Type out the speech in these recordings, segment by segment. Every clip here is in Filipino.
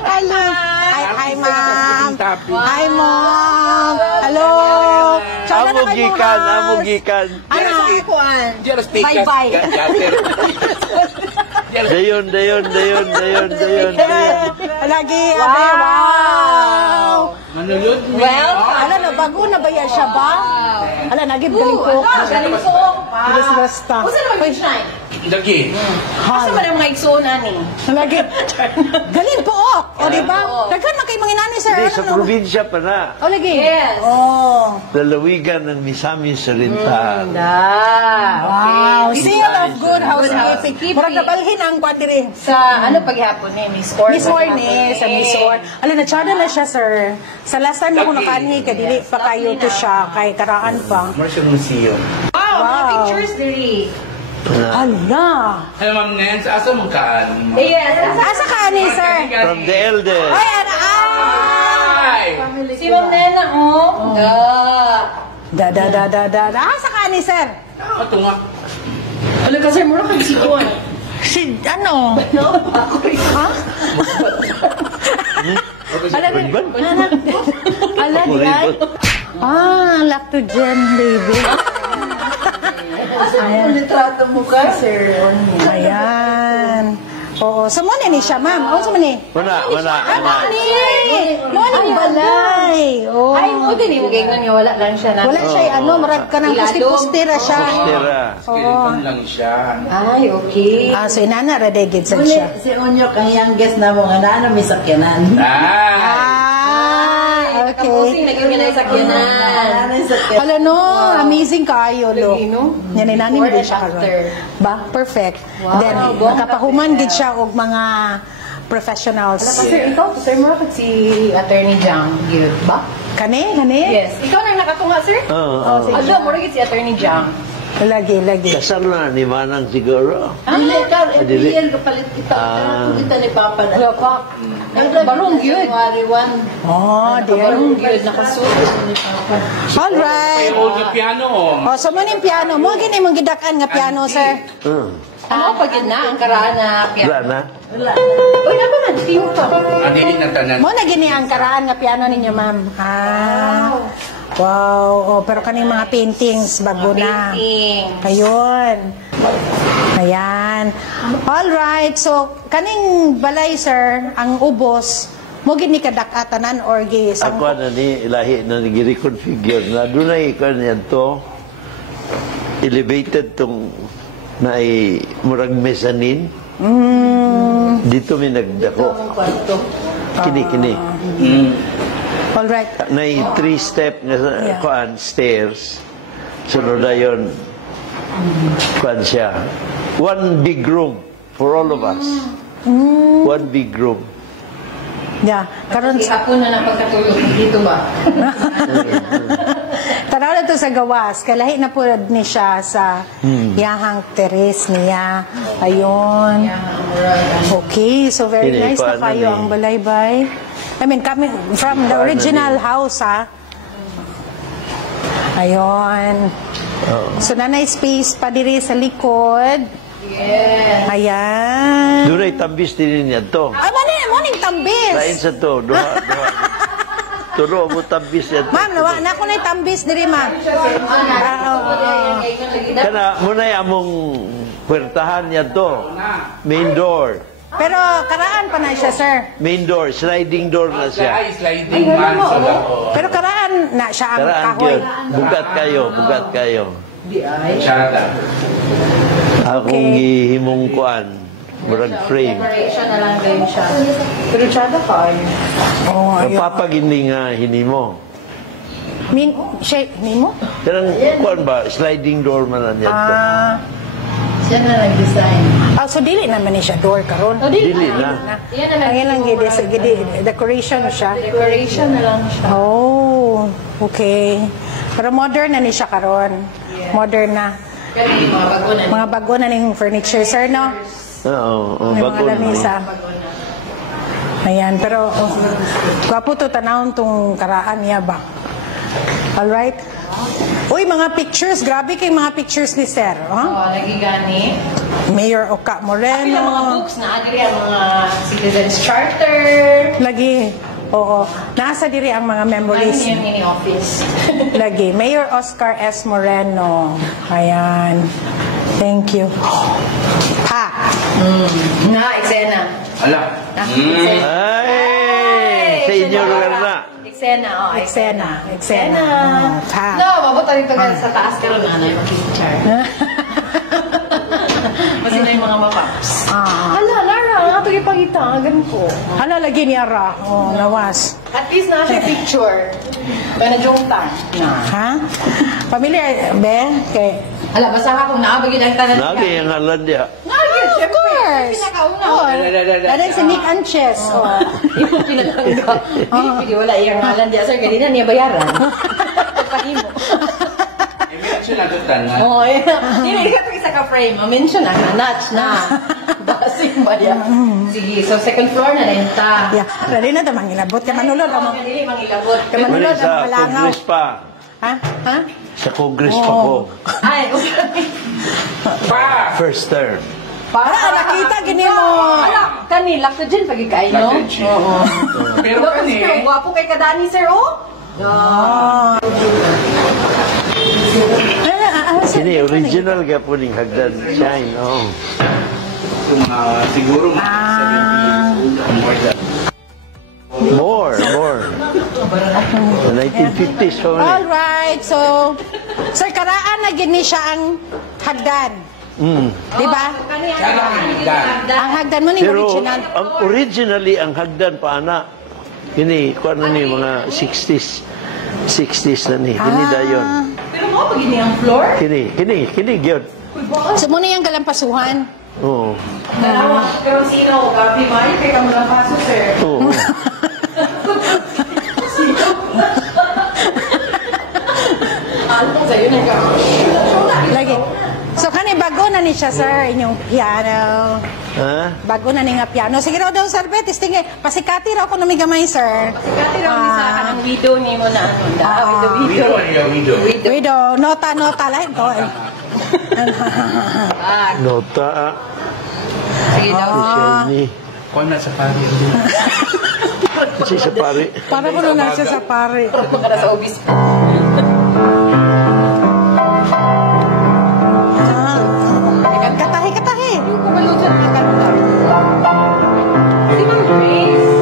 Hello. Hi, ma'am. Hi, mom. Hello. Amugikan. Ano? Bye-bye. Dayon. Lagi. Wow. Manulod mo. Well, bago na ba yan siya ba? Nagib galing po. Galing po. Basta. Usa naman yung shrine? Lagi. Asa ba ang mga igsoon ni? Lagi. Galing po. O, diba? Daghan man kay mga inani, sir. Hindi, sa probinsya pa na. O, lagi. Yes. Oh. Lalawigan ng Misamis Oriental. Wow. Seal of good housekeeping. Housekeeping. Murag nabalhin ang kwatiri. Sa ano paghapon ni Miss Or? Miss Horne, sa Miss Horne. Na-charter na siya, sir. Sa last time ako nakaanhi, kadili pa kayo to siya, kay karaan pa. Martial Museum. Wow, mga pictures diri. Hala. Hello, Ma'am Nance. Asa mong kaan? Yes. Asa ka ni, sir? From the elder. Ay, Hi! Si Ma'am Nena, oh. Asa ka ni, sir? Ito nga. Ano ka, sir? Mura kang sikuan. Si, ano? Ha? Ala, diyan? Lactogen, baby. Ayan. Litrato mo ka, sir. Ayan. Oo. So, mo ni siya, ma'am. O, so mo ni? Mana. Mo ni balay. Oh. Ay, mo din mo ganyan nga wala lang siya na. Wala siya, marag ka ng pusti-pustira siya. Pustira. Skeleton lang siya. Ay, okay. So, inana, radegid sa siya. Si Onyo, kang youngest na mo, nga na may sakyanan. Okay. Kapusing naging ganay sakyanan. Hala, no. Amazing kayo, lo. Yan, inanim din siya karon. Ba? Perfect. Then, nakapahuman din siya og mga professionals. Sir, ikaw, sir, mo si Attorney Jang, yun ba? Kani? Yes. Ikaw nang nakatunga, sir? Oo. Alo, mo rin si Attorney Jang. Lagi. Kasal na ni Manang siguro. Dili ka, Dili. every kapalit kita. Kita ni Papa na. Wala pa. Barong yun. January 1. Oh, dear. Barong yun, nakasuot. Alright. May old na piano, oh. So, mo yung piano. Mo, gini mong gidakan nga piano, sir. Ano pag yun na, ang karaan na Wala na. Uy, naman, tiyo ka. Dili na tanan. Mo na gini ang karaan nga piano ninyo, ma'am. Wow. Oh, pero kaning mga paintings, bago na. Ayun. Ayan. Alright. So, kaning balay, sir, ang ubos, mo gini kadakatanan or gisang... Ako na ni ilahi na nag-reconfigure na doon ay kanyan to elevated tong na ay murag mezzanine. Dito may nagdako. Kini. Alright. Na 3-step na kuan stairs. Sunod na yun. Kuan siya. One big room for all of us. One big room. Yeah. Karon Hapon na napagkatulog. Dito ba? tanaw na to sa gawas. Kalahi na po ni siya sa yahang terrace niya. Ayun. Okay. So, very Hindi, nice na paano kayo ni? ang balaybay. I mean, coming from the original house, ha? Ayun. So, nanay space pa diri sa likod. Yes. Ayan. Doon ay tambis din niya to. Ay, morning tambis. Lain sa to. Duha. Turo mo tambis niya to. Ma'am, nawa na ko na tambis diri, ma'am. Kana, muna yung among puwertahan niya to. Main door. Pero karaan pa na siya, sir. Main door. Sliding door na siya. Ay, sliding man sa loob. Pero karaan na siya ang Karaan kahoy. yun. Bugat kayo. Chata. Akong gihimong kuan. Murag frame. Decoration na lang din siya. Pero tsada ka. Oh, ayun. Napapagindi nga hinimo. Nimo? Karang kuan ba? Sliding door man na niya to. Siya na nag-design. So dili naman ni siya door karon. Dili na. Yan na lang. Ang ilang gidi decoration siya. Decoration na lang siya. Oh, okay. Pero modern na ni siya karon. Modern na. Kaya yung mga bago na. Mga bago na ning furniture, sir, no? Oo, May bago mga na. lamisa. Ayan, pero gwapo to tanawon tong karaan niya ba? Alright? Uy, mga pictures. Grabe kay mga pictures ni Sir. Oo, lagi gani. Mayor Oka Apil ang mga Moreno. books na agri ang mga Citizens Charter. Lagi. Oo. Nasa diri ang mga memories. Ayun yung mini-office. Lagi. Mayor Oscar S. Moreno. Ayan. Thank you. Ha! Na, eksena. Ala. Eksena. Ay! Sa inyo lugar na. Eksena, oh. Eksena. Eksena. Ha! No, mabuta rin ka sa taas ka rin, nanay, mag-picture. Kasi na yung mga mapaps. Hala, Lara, nga ito ipagita, ganito. Hala, lagi niya ra. Oh, nawas. At least na siya picture. Kaya na-jungtan. Ha? Familiar, be? Kay... Hala, basta ka kung naabagin ang tanan Lagi ang halan niya. Of course! Pinakauna. Oh, dahil si Nick Anches. Oh. Yung pinalangga. Hindi, wala iyang ngalan diya. Sir, ganina niya bayaran. Pagpahimo. I-mention na doon na. Oo, hindi ka isa ka frame. Ma-mention na, notch na. Basing ba yan? Sige, so second floor na rin ta. Yeah. Dali na ito, mangilabot. Kaya manulod ang mga... Dili, mangilabot. Kaya manulod ang Sa mga langaw. Congress pa. Ha? Ha? Sa Congress pa ko. Ay, okay. Pa! First term. Para nakita gini mo. Ala, kanila ko dyan pag ikay, no? Lagyan siya. Oo. Pero Kasi kani, gwapo kay Kadani, sir, oh. Ah. Sini, original ka po ning hagdan shine. Oh. siguro mga 70 years old or more than. More. 1950s pa man. Alright, so... Sir, karaan na gini siya ang hagdan. Di ba? Ang hagdan mo ni Pero original. ang originally ang hagdan pa ana. Kini kuan na ni mga 60s na ni. Kini dayon. Pero mo, pag ini ang floor? Kini gyud. So, muna yung galampasuhan. Oo. Dalawa, pero sino? Gabi Mari, kay Kamulang Paso, sir. Oo. Ano sa'yo na ka? Lagi. So, kani bago na ni siya, sir, inyong piano. Ha? Bago na ni nga piano. Sige raw daw, sir, betis. Tingi, pasikati raw ko namigamay, sir. Kati raw ni sa kanang widow ni mo na. Widow ano yung widow? Widow, nota, lahat ko. Nota. Sige daw. Shiny. Kung nasa pari. Kasi sa pari. Para mo na siya sa pare. Para sa obispo. Katahi. Kumalutan ka kanta. Si Ma'am Grace.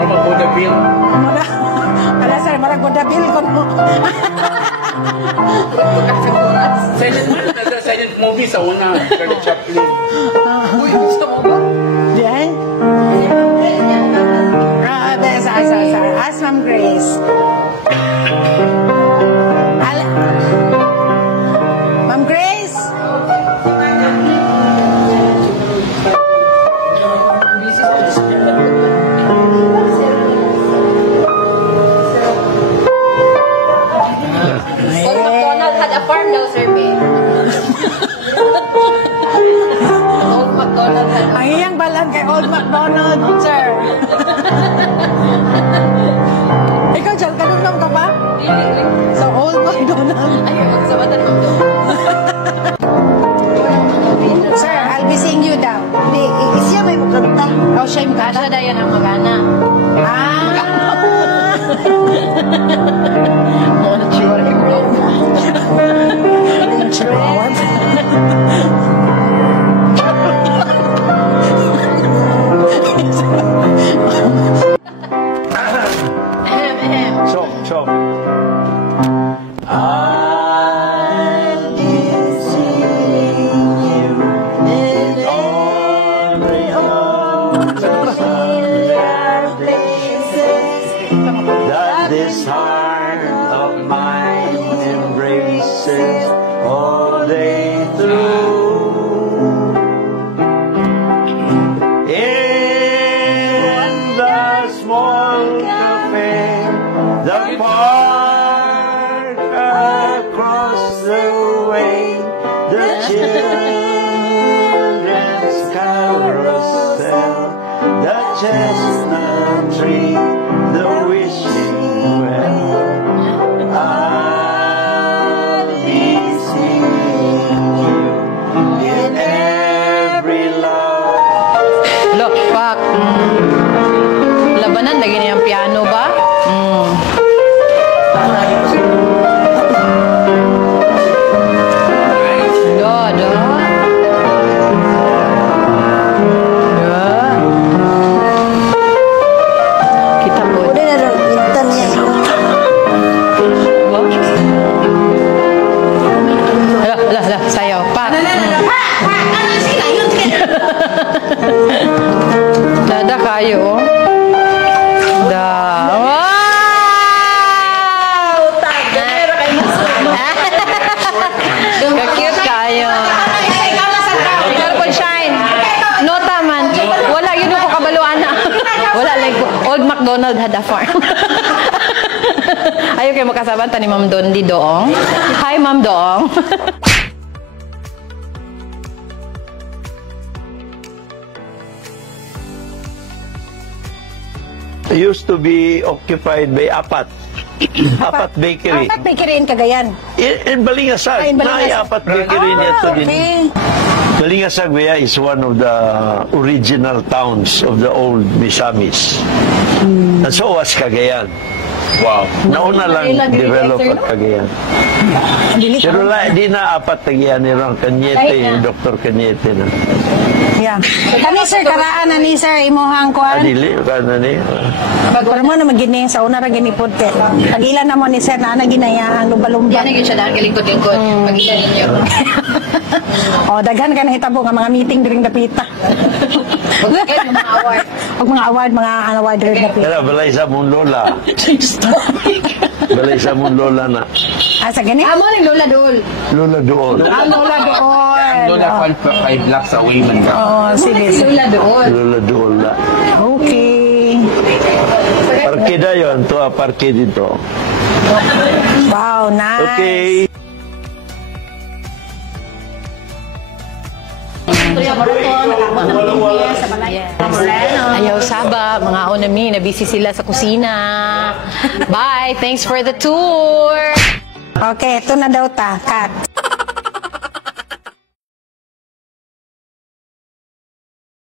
Ano po the bill? Wala, sir, marag dabil ko mo. Silent movie sa una. Charlie Chaplin. Uy, gusto mo ba? Diyan? As Ma'am Grace. Ma'am Grace? Old MacDonald had a farm daw, sir, babe. Old MacDonald had a Ang iyang balag kay Old MacDonald, sir. Ikaw, Jal, ganun lang ka ba? So, Old MacDonald. Ayun, magsabatan mo daw. Sir, I'll be seeing you daw. Hindi, siya may mukanta. Oh, siya yung Kasha kada. daw yan ang magana. Ah! Sok. I'll be seeing you in every home, familiar places. That this heart of mine embraces all day through. In the small cafe, the park across the way. chestnut tree, the wishing well. I'll be singing you in every love. Look, pak. Labanan, lagi niya ang piano ba? Kita po. Udah na ron, mintan niya. Lah, sayaw. Pak. Dada kayo. Wow! Ka-cute kayo. Purple shine. No taman. Wala yun ko kabaluan na. Wala like Old MacDonald had a farm. Ayaw kayo makasabanta ni Ma'am Dondi Doong. Hi, Ma'am Doong. Used to be occupied by Apat. Apat Bakery. Apat bakery in Cagayan. In Balingasag. In Balingasag. Na Apat Bakery niya to din. Balingasag is one of the original towns of the old Misamis. And so was Cagayan. Wow. Nauna lang develop at Cagayan. Pero di na Apat Cagayan ni Ron Cañete, Dr. Cañete na. Yeah. Kani sir, karaan na ni sir, imuhang kuan. Adili, kana ni. Pero mo na magini sa una ra ginipod kay. Pag-ilan na mo ni sir na ginayang lumba-lumba. Yan ang yun siya dahil galingkot-lingkot. Mag-ilan ninyo. O, daghan ka na hitabo nga mga meeting diring dapita. Huwag kayo ng mga award. Pag mga award diring dapita. Kaya balay sa mong lola. Balay sa mong lola na. Sa gani? Amo rin Lola Dol. Lola doon. Lola doon. Lola 5 blocks away man ka. Oh, sige. Lola Dol. Lola doon na. Okay. Parkida yun. Ito parke dito. Wow, nice. Okay. Ayaw saba, mga onami, nabisi sila sa kusina. Bye, thanks for the tour. Okay, ito na daw ta. Cut.